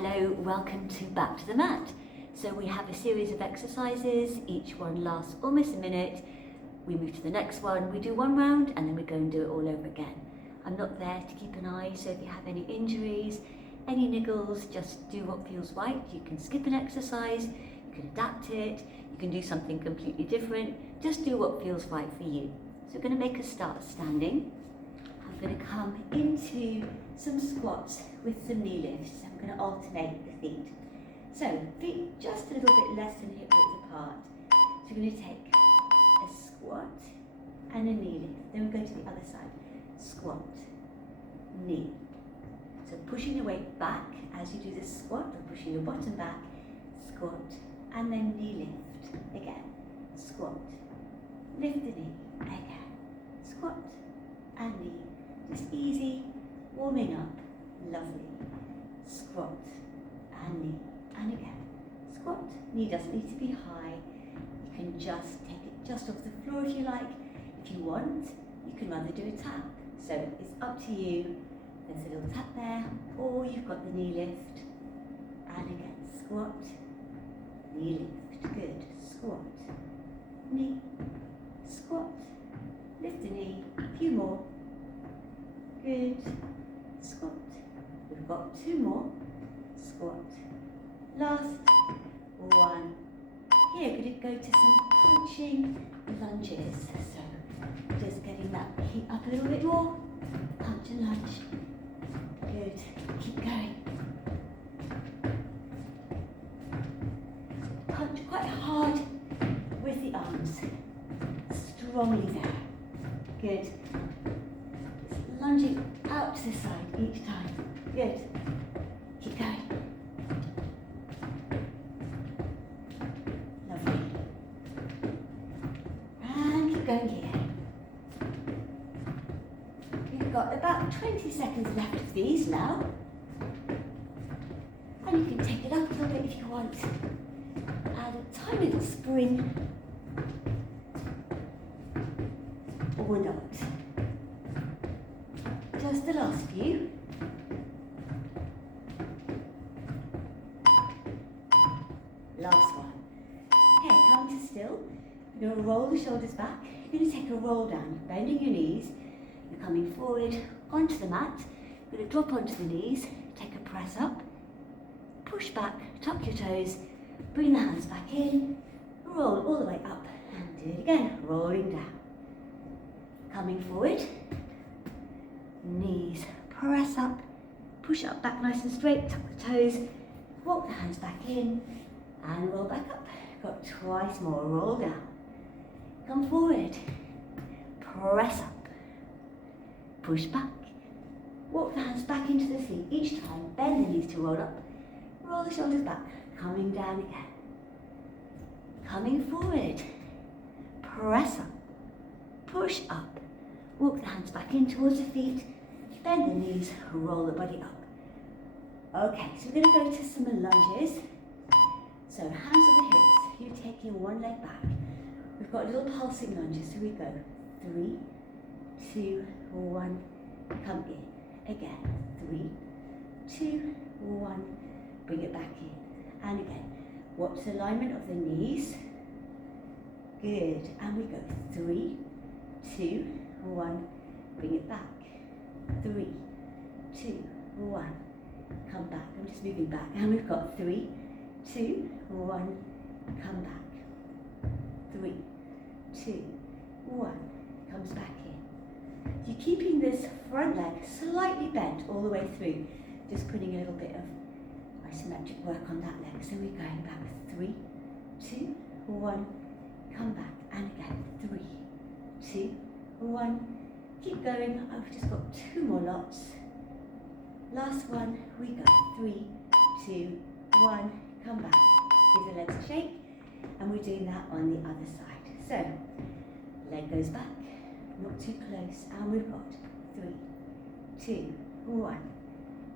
Hello, welcome to Back to the Mat. So we have a series of exercises, each one lasts almost a minute. We move to the next one, we do one round and then we go and do it all over again. I'm not there to keep an eye, so if you have any injuries, any niggles, just do what feels right. You can skip an exercise, you can adapt it, you can do something completely different. Just do what feels right for you. So we're going to make a start standing. I'm going to come into some squats with some knee lifts. I'm going to alternate the feet. So feet just a little bit less than hip width apart. So we're going to take a squat and a knee lift. Then we go to the other side. Squat, knee. So pushing the weight back as you do this squat, or pushing your bottom back, squat, and then knee lift. Again, squat, lift the knee, again, squat, and knee. Just easy, warming up, lovely. Squat, and knee, and again. Squat, knee doesn't need to be high. You can just take it just off the floor if you like. If you want, you can rather do a tap. So it's up to you. There's a little tap there, or you've got the knee lift. And again, squat, knee lift, good. Squat, knee, squat, lift the knee, a few more. Good. Squat. We've got two more. Squat. Last one. Here, could it go to some punching lunges? So just getting that heat up a little bit more. Punch and lunge. Good. Keep going. Punch quite hard with the arms. Strongly there. Good. Lunging out to the side each time. Good. Keep going. Lovely. And keep going here. You've got about 20 seconds left of these now. And you can take it up a little bit if you want. Add a tiny little spring. Or not. Just the last few. Last one. Okay, come to still. You're going to roll the shoulders back. You're going to take a roll down, bending your knees. You're coming forward onto the mat. You're going to drop onto the knees, take a press up, push back, tuck your toes, bring the hands back in, roll all the way up, and do it again, rolling down. Coming forward. Knees, press up, push up, back nice and straight, tuck the toes, walk the hands back in, and roll back up. Got twice more, roll down. Come forward, press up, push back, walk the hands back into the feet. Each time, bend the knees to roll up, roll the shoulders back, coming down again. Coming forward, press up, push up, walk the hands back in towards the feet, bend the knees, roll the body up. Okay, so we're going to go to some lunges. So hands on the hips, you're taking one leg back. We've got little pulsing lunges, so we go 3, 2, 1, come in. Again, 3, 2, 1, bring it back in. And again, watch the alignment of the knees. Good, and we go 3, 2, 1, bring it back. 3, 2, 1, come back. I'm just moving back. And we've got 3, 2, 1, come back. 3, 2, 1, comes back in. You're keeping this front leg slightly bent all the way through. Just putting a little bit of isometric work on that leg. So we're going back. 3, 2, 1, come back. And again, 3, 2, 1. Keep going. I've just got 2 more lots. Last one, we go 3, 2, 1, come back. Give the legs a shake, and we're doing that on the other side. So, leg goes back, not too close, and we've got 3, 2, 1,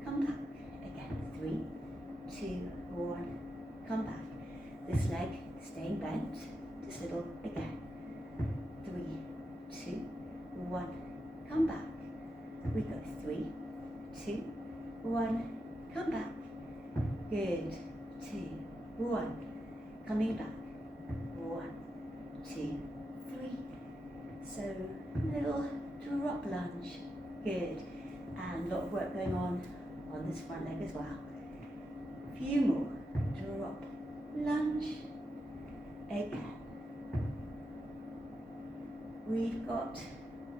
come back. Again, 3, 2, 1, come back. This leg staying bent, just a little again. 3, 2, 1, come back. We go 3, 2, 1, come back. Good. 2, 1. Coming back. 1, 2, 3. So, little drop lunge. Good. And a lot of work going on this front leg as well. Few more. Drop lunge. Again. We've got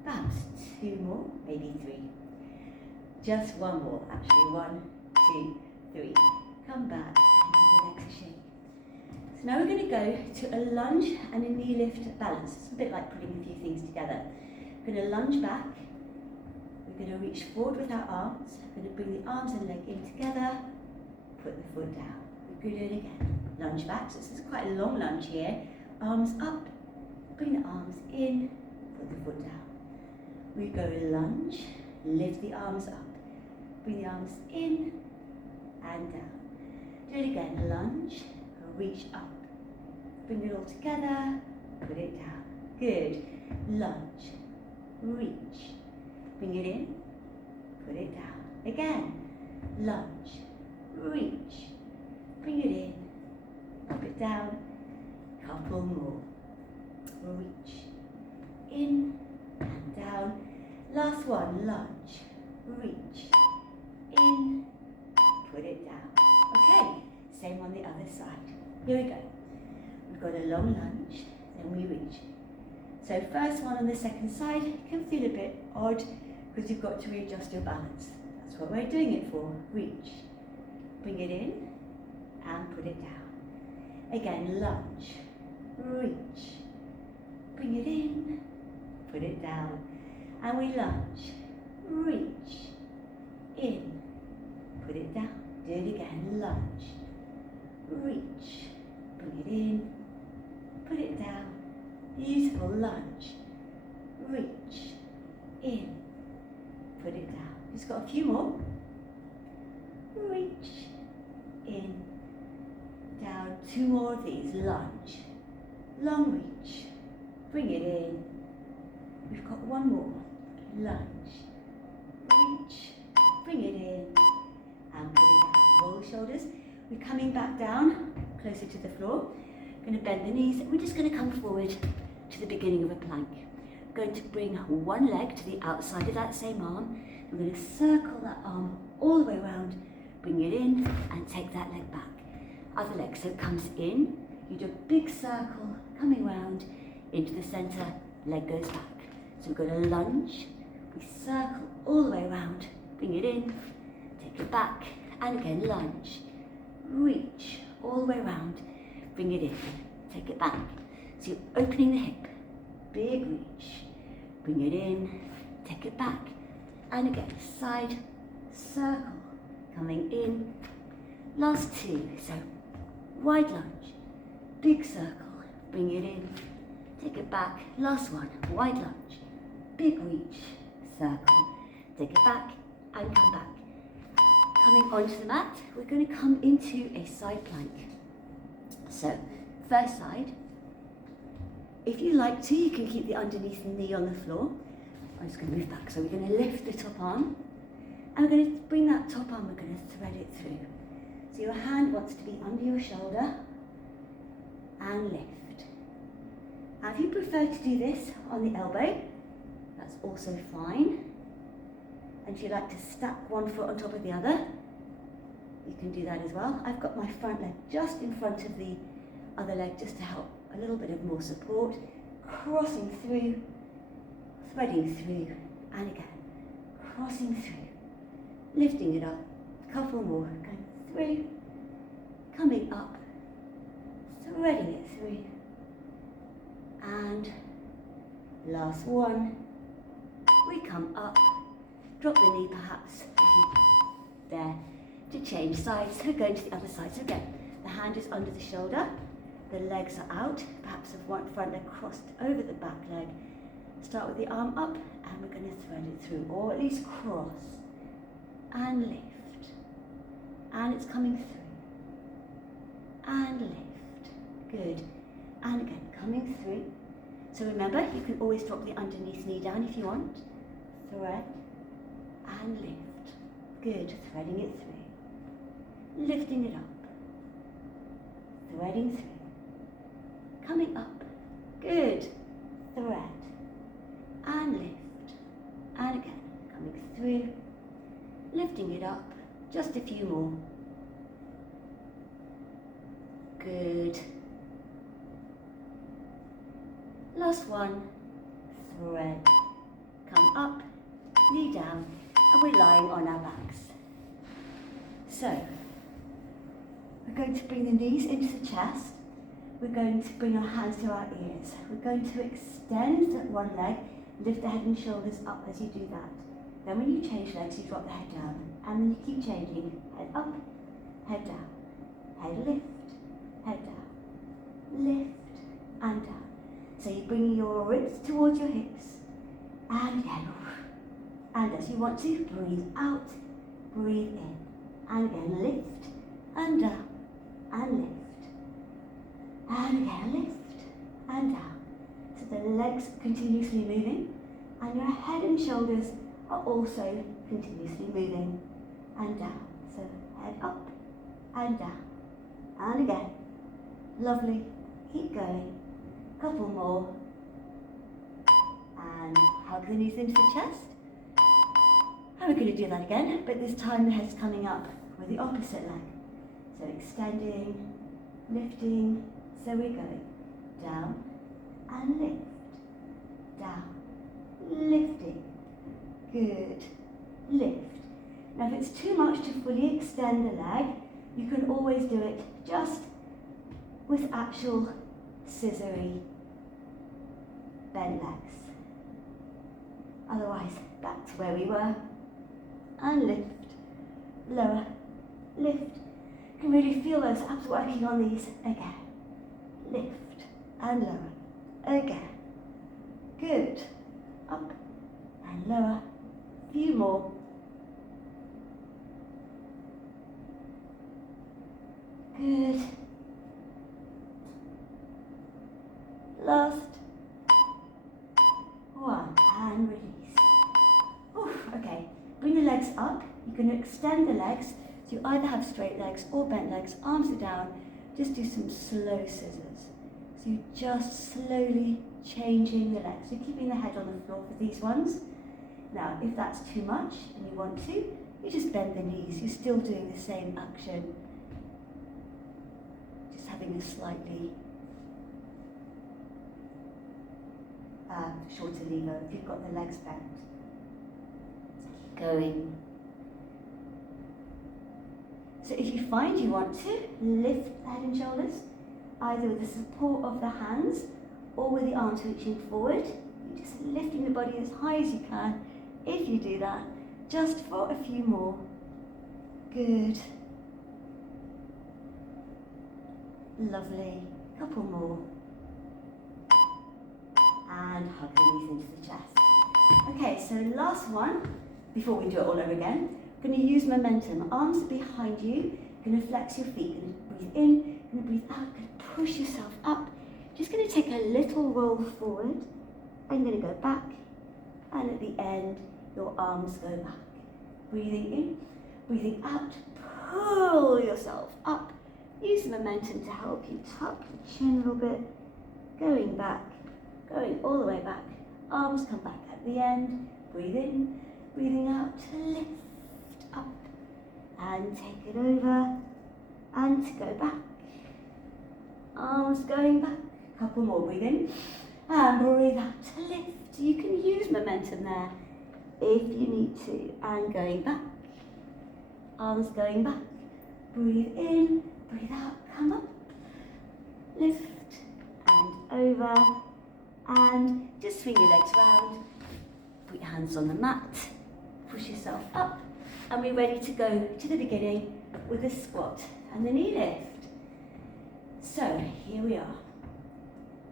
perhaps 2 more, maybe 3. Just 1 more, actually. 1, 2, 3. Come back and give the legs a shake. So now we're going to go to a lunge and a knee lift balance. It's a bit like putting a few things together. We're going to lunge back. We're going to reach forward with our arms. We're going to bring the arms and leg in together. Put the foot down. We're good again. Lunge back. So this is quite a long lunge here. Arms up. Bring the arms in. Put the foot down. We go lunge. Lift the arms up. Bring the arms in and down. Do it again. Lunge. Reach up. Bring it all together. Put it down. Good. Lunge. Reach. Bring it in. Put it down. Again. Lunge. Reach. Bring it in. Put it down. Couple more. Reach. In and down. Last one. Lunge. Reach. In. Put it down. Okay. Same on the other side. Here we go. We've got a long lunge, then we reach. So first one on the second side can feel a bit odd because you've got to readjust your balance. That's what we're doing it for. Reach. Bring it in and put it down. Again, lunge. Reach. Bring it in, put it down. And we lunge. Reach. In. Put it down. Do it again. Lunge. Reach, bring it in, put it down. Beautiful. Lunge, reach, in, put it down. Just got a few more. Reach, in, down. 2 more of these. Lunge, long reach, bring it in. We've got 1 more. Lunge, reach, bring it in, and put it down. Roll the shoulders. We're coming back down, closer to the floor. Going to bend the knees. We're just going to come forward to the beginning of a plank. We're going to bring one leg to the outside of that same arm. We're going to circle that arm all the way around, bring it in, and take that leg back. Other leg, so it comes in. You do a big circle, coming round into the centre, leg goes back. So we've got a lunge. We circle all the way around, bring it in, take it back, and again, lunge. Reach all the way around, bring it in, take it back. So you're opening the hip, big reach, bring it in, take it back. And again, side, circle, coming in. Last 2, so wide lunge, big circle, bring it in, take it back. Last one, wide lunge, big reach, circle, take it back and come back. Coming onto the mat, we're going to come into a side plank. So, first side. If you like to, you can keep the underneath knee on the floor. I'm just going to move back. So we're going to lift the top arm, and we're going to bring that top arm, we're going to thread it through. So your hand wants to be under your shoulder, and lift. Now if you prefer to do this on the elbow, that's also fine. And if you like to stack one foot on top of the other, you can do that as well. I've got my front leg just in front of the other leg just to help a little bit of more support. Crossing through, threading through, and again, crossing through, lifting it up, a couple more, going through, coming up, threading it through, and last one, we come up. Drop the knee perhaps there to change sides. So going to the other side. So again, the hand is under the shoulder, the legs are out, perhaps the front leg crossed over the back leg. Start with the arm up and we're going to thread it through, or at least cross and lift. And it's coming through and lift. Good. And again, coming through. So remember, you can always drop the underneath knee down if you want. Thread and lift. Good, threading it through. lifting it up, threading through, coming up, good, thread, and lift, and again, coming through, lifting it up, just a few more, good, last one, thread, come up, knee down, and we're lying on our backs. So, we're going to bring the knees into the chest, we're going to bring our hands to our ears, we're going to extend that one leg, lift the head and shoulders up as you do that. Then when you change legs, you drop the head down, and then you keep changing, head up, head down, head lift, head down, lift, and down. So you bring your ribs towards your hips, and again, and as you want to, breathe out, breathe in, and again, lift, and down, and lift, and again, lift, and down. So the legs continuously moving, and your head and shoulders are also continuously moving, and down. So head up, and down, and again, lovely, keep going, couple more, and hug the knees into the chest. And we're going to do that again, but this time the head's coming up with the opposite leg. So extending, lifting, so we're going down and lift, down, lifting, good, lift. Now if it's too much to fully extend the leg, you can always do it just with actual scissory bent legs. Otherwise, back to where we were, and lift, lower, lift. You can really feel those abs working on these again. Lift and lower, again. Good, up and lower, few more. Good. Last one, and release. Oof, okay, bring the legs up. You can extend the legs, so you either have straight legs or bent legs, arms are down. Just do some slow scissors. So you're just slowly changing the legs. So keeping the head on the floor for these ones. Now, if that's too much and you want to, you just bend the knees. You're still doing the same action. Just having a slightly shorter lever if you've got the legs bent. Keep going. So if you find you want to, lift the head and shoulders, either with the support of the hands or with the arms reaching forward. You're just lifting the body as high as you can. If you do that, just for a few more. Good. Lovely. Couple more. And hug the knees into the chest. Okay, so last one, before we do it all over again. Going to use momentum. Arms are behind you. Going to flex your feet. Going to breathe in. Going to breathe out. Going to push yourself up. Just going to take a little roll forward. I'm going to go back. And at the end, your arms go back. Breathing in. Breathing out. Pull yourself up. Use the momentum to help you tuck your chin a little bit. Going back. Going all the way back. Arms come back at the end. Breathe in. Breathing out. Lift up and take it over and go back. Arms going back. Couple more. Breathe in and breathe out. Lift. You can use momentum there if you need to. And going back. Arms going back. Breathe in. Breathe out. Come up. Lift and over. And just swing your legs round. Put your hands on the mat. Push yourself up. And we're ready to go to the beginning with a squat and the knee lift. So here we are.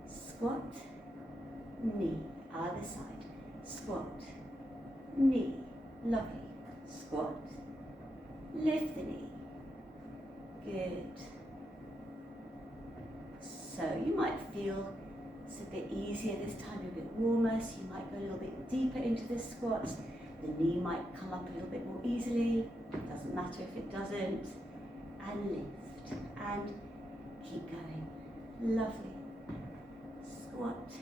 Squat, knee, other side. Squat, knee, lovely. Squat, lift the knee. Good. So you might feel it's a bit easier this time, a bit warmer, so you might go a little bit deeper into the squats. The knee might come up a little bit more easily. Doesn't matter if it doesn't. and lift, and keep going. Lovely. Squat,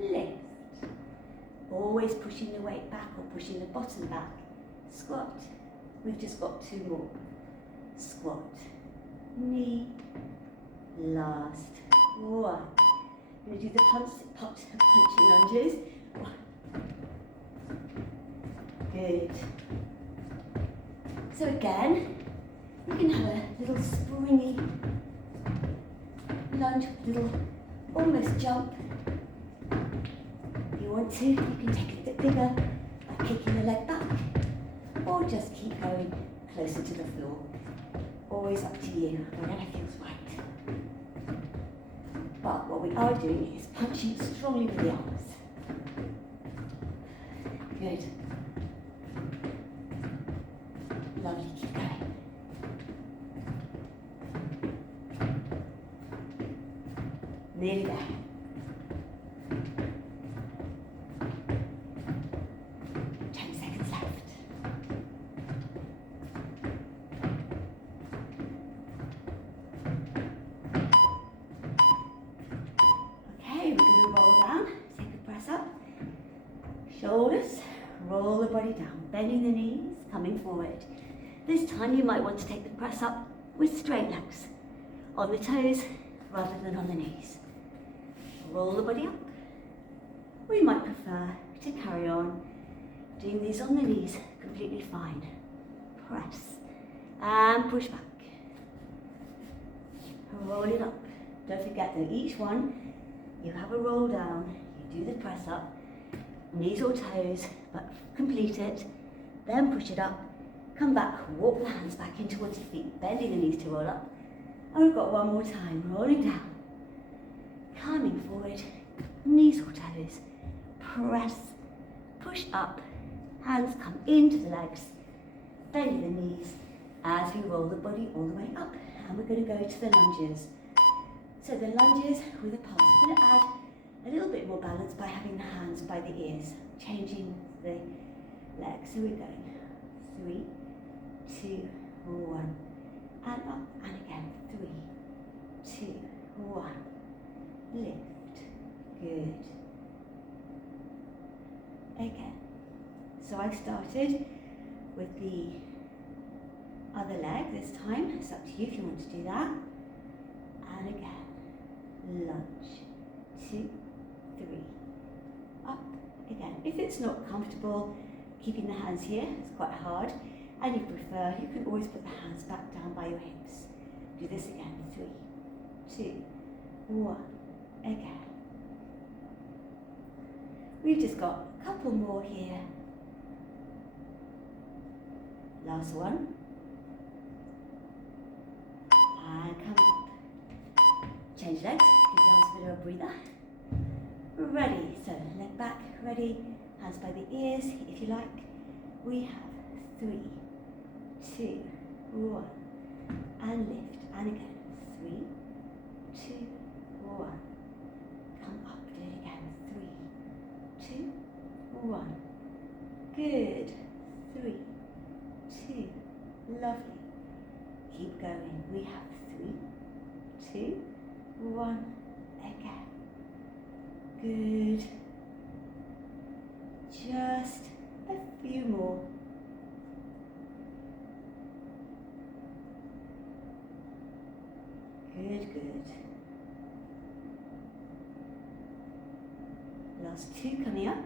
lift. Always pushing the weight back or pushing the bottom back. Squat. We've just got 2 more. Squat, knee, last 1. I'm going to do the punching lunges. 1. Good. So again, you can have a little springy lunge, little almost jump. If you want to, you can take it a bit bigger by kicking the leg back, or just keep going closer to the floor. Always up to you, whatever feels right. But what we are doing is punching strongly with the arms. Good. Lovely, keep going. Nearly there. Shoulders, roll the body down, bending the knees, coming forward. This time you might want to take the press up with straight legs, on the toes rather than on the knees. Roll the body up. We might prefer to carry on doing these on the knees, completely fine. Press and push back. Roll it up. Don't forget that each one you have a roll down, you do the press up, knees or toes, but complete it, then push it up, come back, walk the hands back in towards your feet, bending the knees to roll up, and we've got 1 more time, rolling down, coming forward, knees or toes, press, push up, hands come into the legs, bending the knees as we roll the body all the way up, and we're going to go to the lunges. So the lunges with a pulse, we're going to add a little bit more balance by having the hands by the ears, changing the legs. So we're going 3, 2, 1, and up, and again 3, 2, 1, lift, good. Again. So I started with the other leg this time. It's up to you if you want to do that. And again, lunge, 2, 3, up, again. If it's not comfortable keeping the hands here, it's quite hard, and you prefer, you can always put the hands back down by your hips. Do this again, 3, 2, 1, again. We've just got a couple more here. Last one. And come up. Change legs, give the arms a bit of a breather. Ready, so leg back, ready, hands by the ears, if you like. We have 3, 2, 1, and lift, and again, 3, 2, 1, come up, do it again, 3, 2, 1, good, 3, 2, lovely, keep going, we have 3, 2, 1, again. Good. Just a few more. Good, good. Last 2 coming up.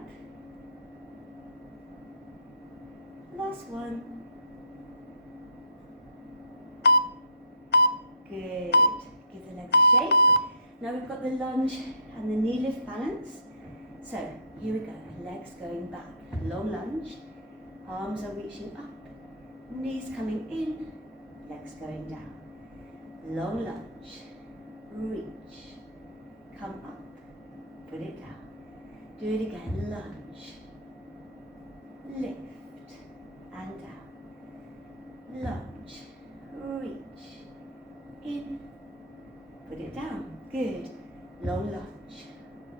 Last one. Good. Give the legs a shake. Now we've got the lunge and the knee lift balance. So here we go, legs going back, long lunge, arms are reaching up, knees coming in, legs going down. Long lunge, reach, come up, put it down. Do it again, lunge, lift and down. Lunge, reach, in, put it down. Good. Long lunge,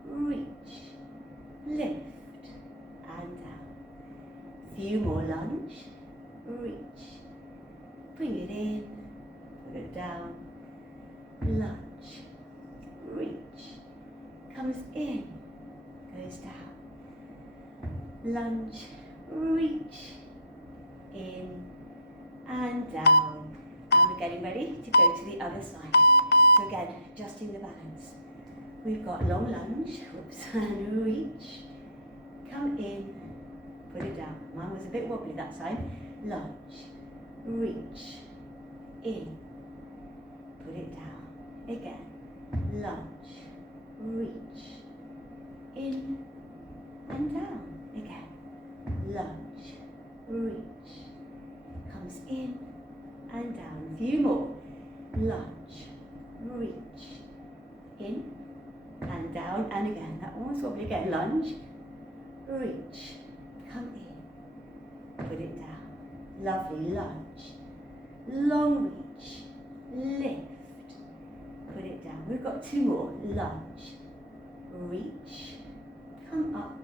reach, lift and down. Few more lunge, reach, bring it in, it down, lunge, reach, comes in, goes down, lunge, reach, in and down, and we're getting ready to go to the other side. So again, adjusting the balance. We've got long lunge, whoops, and reach, come in, put it down. Mine was a bit wobbly that side. Lunge, reach, in, put it down. Again, lunge, reach, in and down. Again, lunge, reach, comes in and down. A few more. Lunge, reach, in and down, and again. That one was wobbly. Again, lunge, reach, come in, put it down. Lovely, lunge, long reach, lift, put it down. We've got two more. Lunge, reach, come up.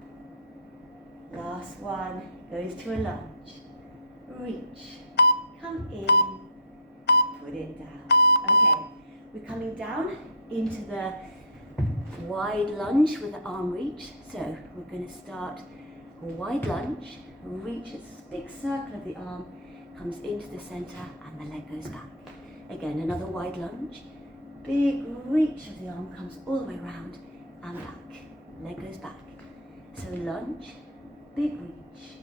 Last one goes to a lunge, reach, come in, put it down. Okay, we're coming down into the wide lunge with the arm reach. So we're going to start a wide lunge, reach a big circle of the arm, comes into the center and the leg goes back. Again, another wide lunge, big reach of the arm, comes all the way around and back, leg goes back. So lunge, big reach,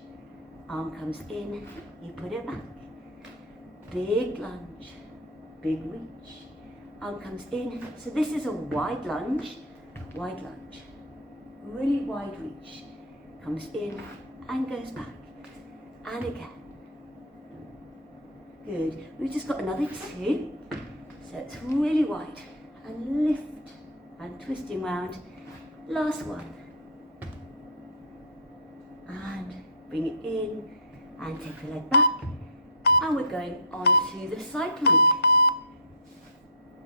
arm comes in, you put it back. Big lunge, big reach, arm comes in. So this is a wide lunge, really wide reach, comes in and goes back, and again. Good, we've just got another two, so it's really wide, and lift, and twisting round, last one, and bring it in, and take the leg back, and we're going on to the side plank.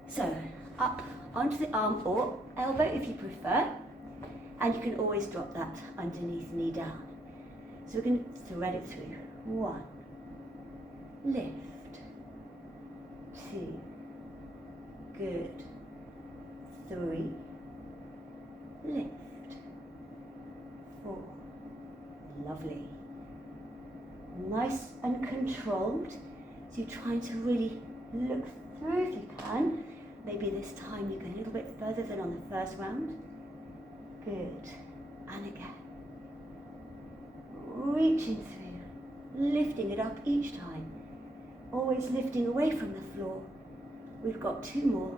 So, up onto the arm or elbow if you prefer, and you can always drop that underneath knee down. So we're going to thread it through. 1, lift, 2, good, 3, lift, 4, lovely. Nice and controlled, so you're trying to really look through if you can. Maybe this time you go a little bit further than on the first round. Good, and again. Reaching through, lifting it up each time. Always lifting away from the floor. We've got two more.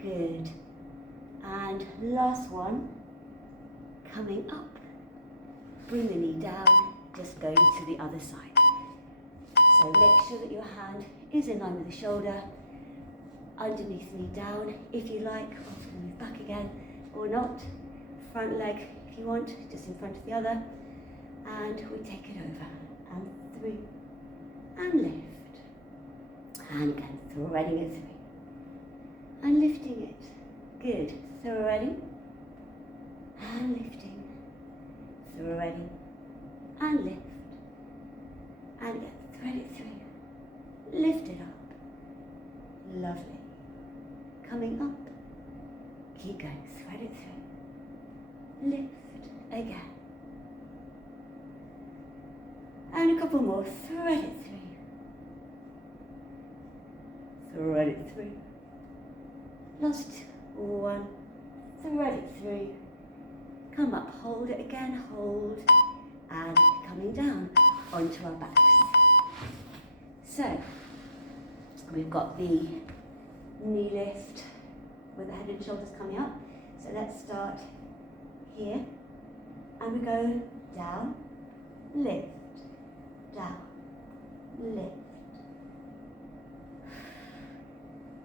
Good, and last one, coming up. Bring the knee down, just going to the other side. So make sure that your hand is in line with the shoulder, underneath knee down if you like, or move back again, or not. Front leg if you want, just in front of the other, and we take it over, and 3, and lift, and again, threading it through, and lifting it, good, threading, and lifting, threading, and lift, and again, thread it through, lift it up, lovely, coming up, keep going, thread it through, lift, again, and a couple more, thread it through, last one, thread it through, come up, hold it again, hold, and coming down onto our backs. So, we've got the knee lift with the head and shoulders coming up. So let's start here, and we go down, lift, down, lift.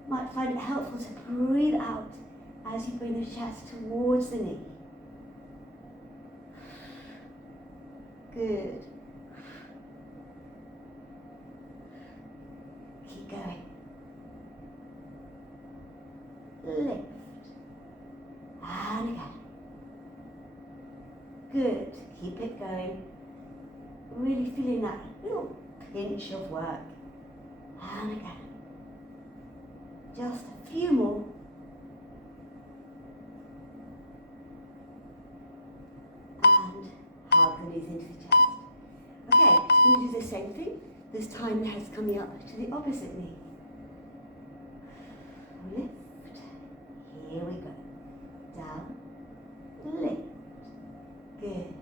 Might find it helpful to breathe out as you bring the chest towards the knee. Good. Keep going. Lift. And again. Good. Keep it going. Really feeling that little pinch of work. And again. Just a few more. And hug the knees into the chest. Okay, so we're going to do the same thing. This time the head's coming up to the opposite knee. Lift. Here we go. Down. Lift. Good.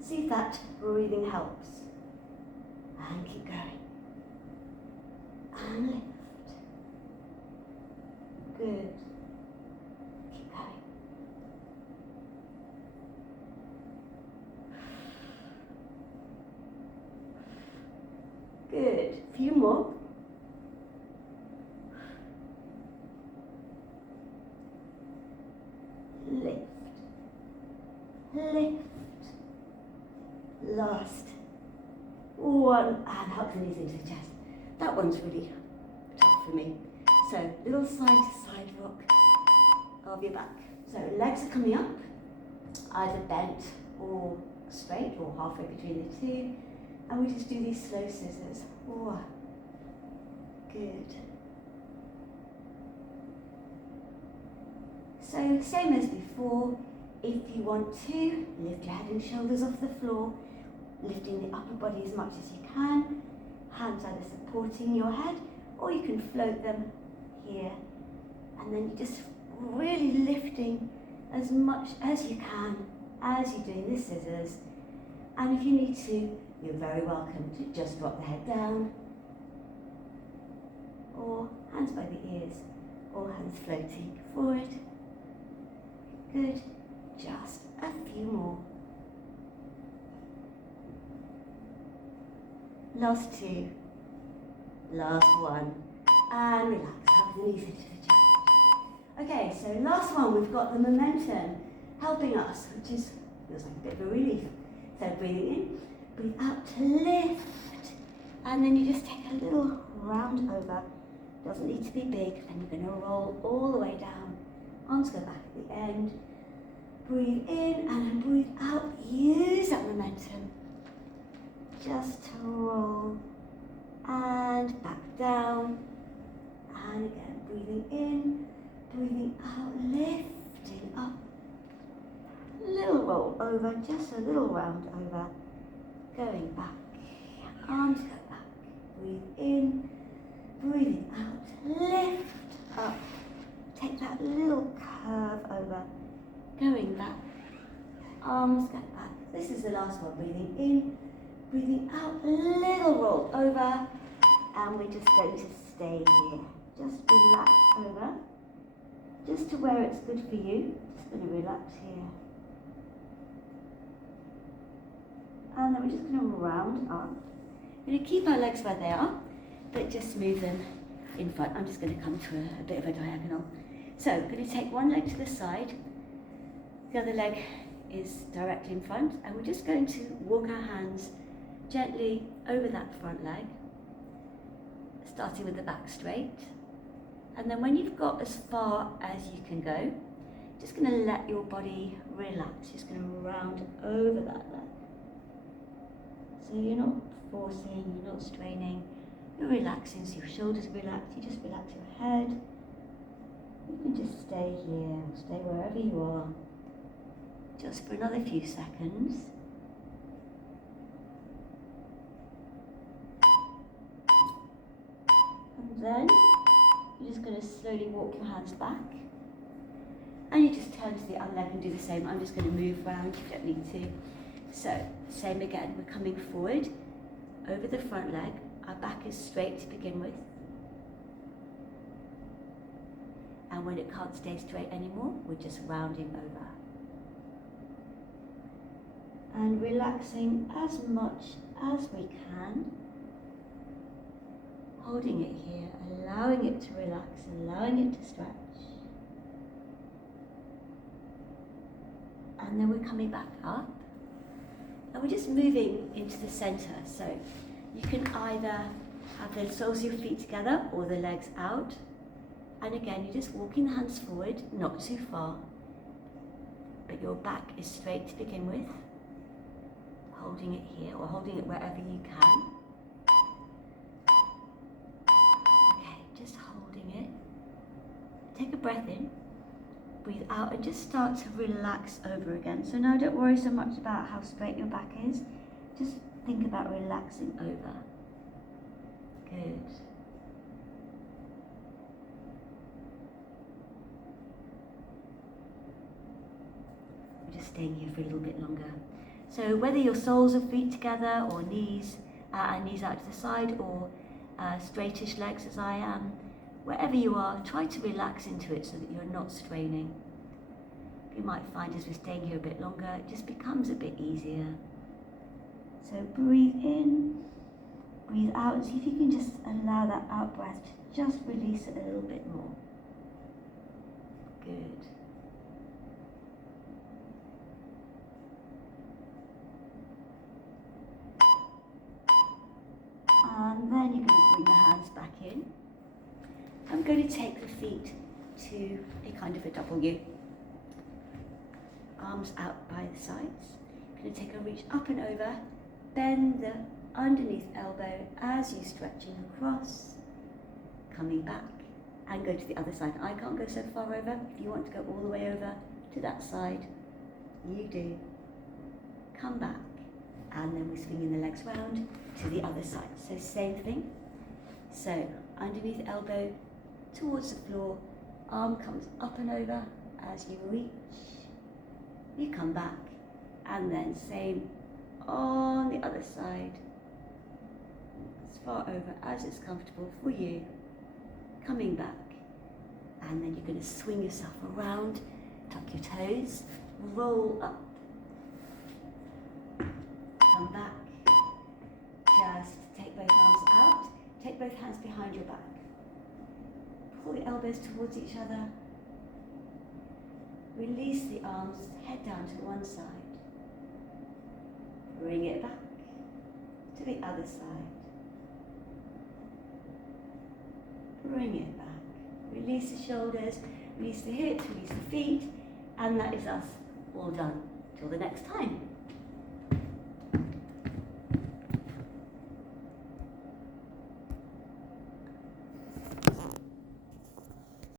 See if that breathing helps. And keep going. And lift. Good. Keep going. Good. A few more. Lift. Lift. Last one, and hug the knees into the chest. That one's really tough for me. So, little side to side rock of your back. So, legs are coming up, either bent or straight or halfway between the two. And we just do these slow scissors. One. Good. So, same as before, if you want to, lift your head and shoulders off the floor, lifting the upper body as much as you can, hands either supporting your head, or you can float them here, and then you're just really lifting as much as you can as you're doing the scissors. And if you need to, you're very welcome to just drop the head down, or hands by the ears, or hands floating forward. Good. Just a few more. Last two. Last one. And relax, hug the knees into the chest. Okay, so last one, we've got the momentum helping us, which feels like a bit of a relief. So breathing in, breathe out to lift. And then you just take a little round over. Doesn't need to be big. Then you're going to roll all the way down. Arms go back at the end. Breathe in and then breathe out. Use that momentum just to roll and back down. And again, breathing in, breathing out, lifting up. Little roll over, just a little round over. Going back. Arms go back. Breathe in, breathing out, lift up. Take that little curve over. Going back, arms go back. This is the last one. Breathing in, breathing out, little roll over, and we're just going to stay here. Just relax over, just to where it's good for you. Just going to relax here. And then we're just going to round up. We're going to keep our legs where they are, but just move them in front. I'm just going to come to a bit of a diagonal. So we're going to take one leg to the side. The other leg is directly in front, and we're just going to walk our hands gently over that front leg, starting with the back straight. And then when you've got as far as you can go, just going to let your body relax. Just going to round over that leg. So you're not forcing, you're not straining, you're relaxing. So your shoulders relax, you just relax your head. You can just stay here, stay wherever you are. Just for another few seconds. And then you're just going to slowly walk your hands back. And you just turn to the other leg and do the same. I'm just going to move round, you don't need to. So, same again, we're coming forward over the front leg. Our back is straight to begin with. And when it can't stay straight anymore, we're just rounding over. And relaxing as much as we can. Holding it here, allowing it to relax, allowing it to stretch. And then we're coming back up. And we're just moving into the center. So you can either have the soles of your feet together or the legs out. And again, you're just walking the hands forward, not too far. but your back is straight to begin with. Holding it here or holding it wherever you can. Okay, just holding it. Take a breath in, breathe out, and just start to relax over again. So now don't worry so much about how straight your back is. Just think about relaxing over. Good. We're just staying here for a little bit longer. So whether your soles of feet together or knees and knees out to the side, or straightish legs as I am, wherever you are, try to relax into it so that you're not straining. You might find as we're staying here a bit longer, it just becomes a bit easier. So breathe in, breathe out, and see if you can just allow that out breath to just release it a little bit more. Good. And then you're going to bring the hands back in. I'm going to take the feet to a kind of a W. Arms out by the sides. Going to take a reach up and over. Bend the underneath elbow as you're stretching across. Coming back and go to the other side. I can't go so far over. If you want to go all the way over to that side, you do. Come back. And then we're swinging the legs round to the other side. So same thing. So underneath elbow towards the floor, arm comes up and over as you reach. You come back, and then same on the other side. As far over as it's comfortable for you. Coming back, and then you're going to swing yourself around, tuck your toes, roll up. Come back, just take both arms out, take both hands behind your back. Pull the elbows towards each other. Release the arms, head down to one side. Bring it back to the other side. Bring it back. Release the shoulders, release the hips, release the feet, and that is us all done. Till the next time.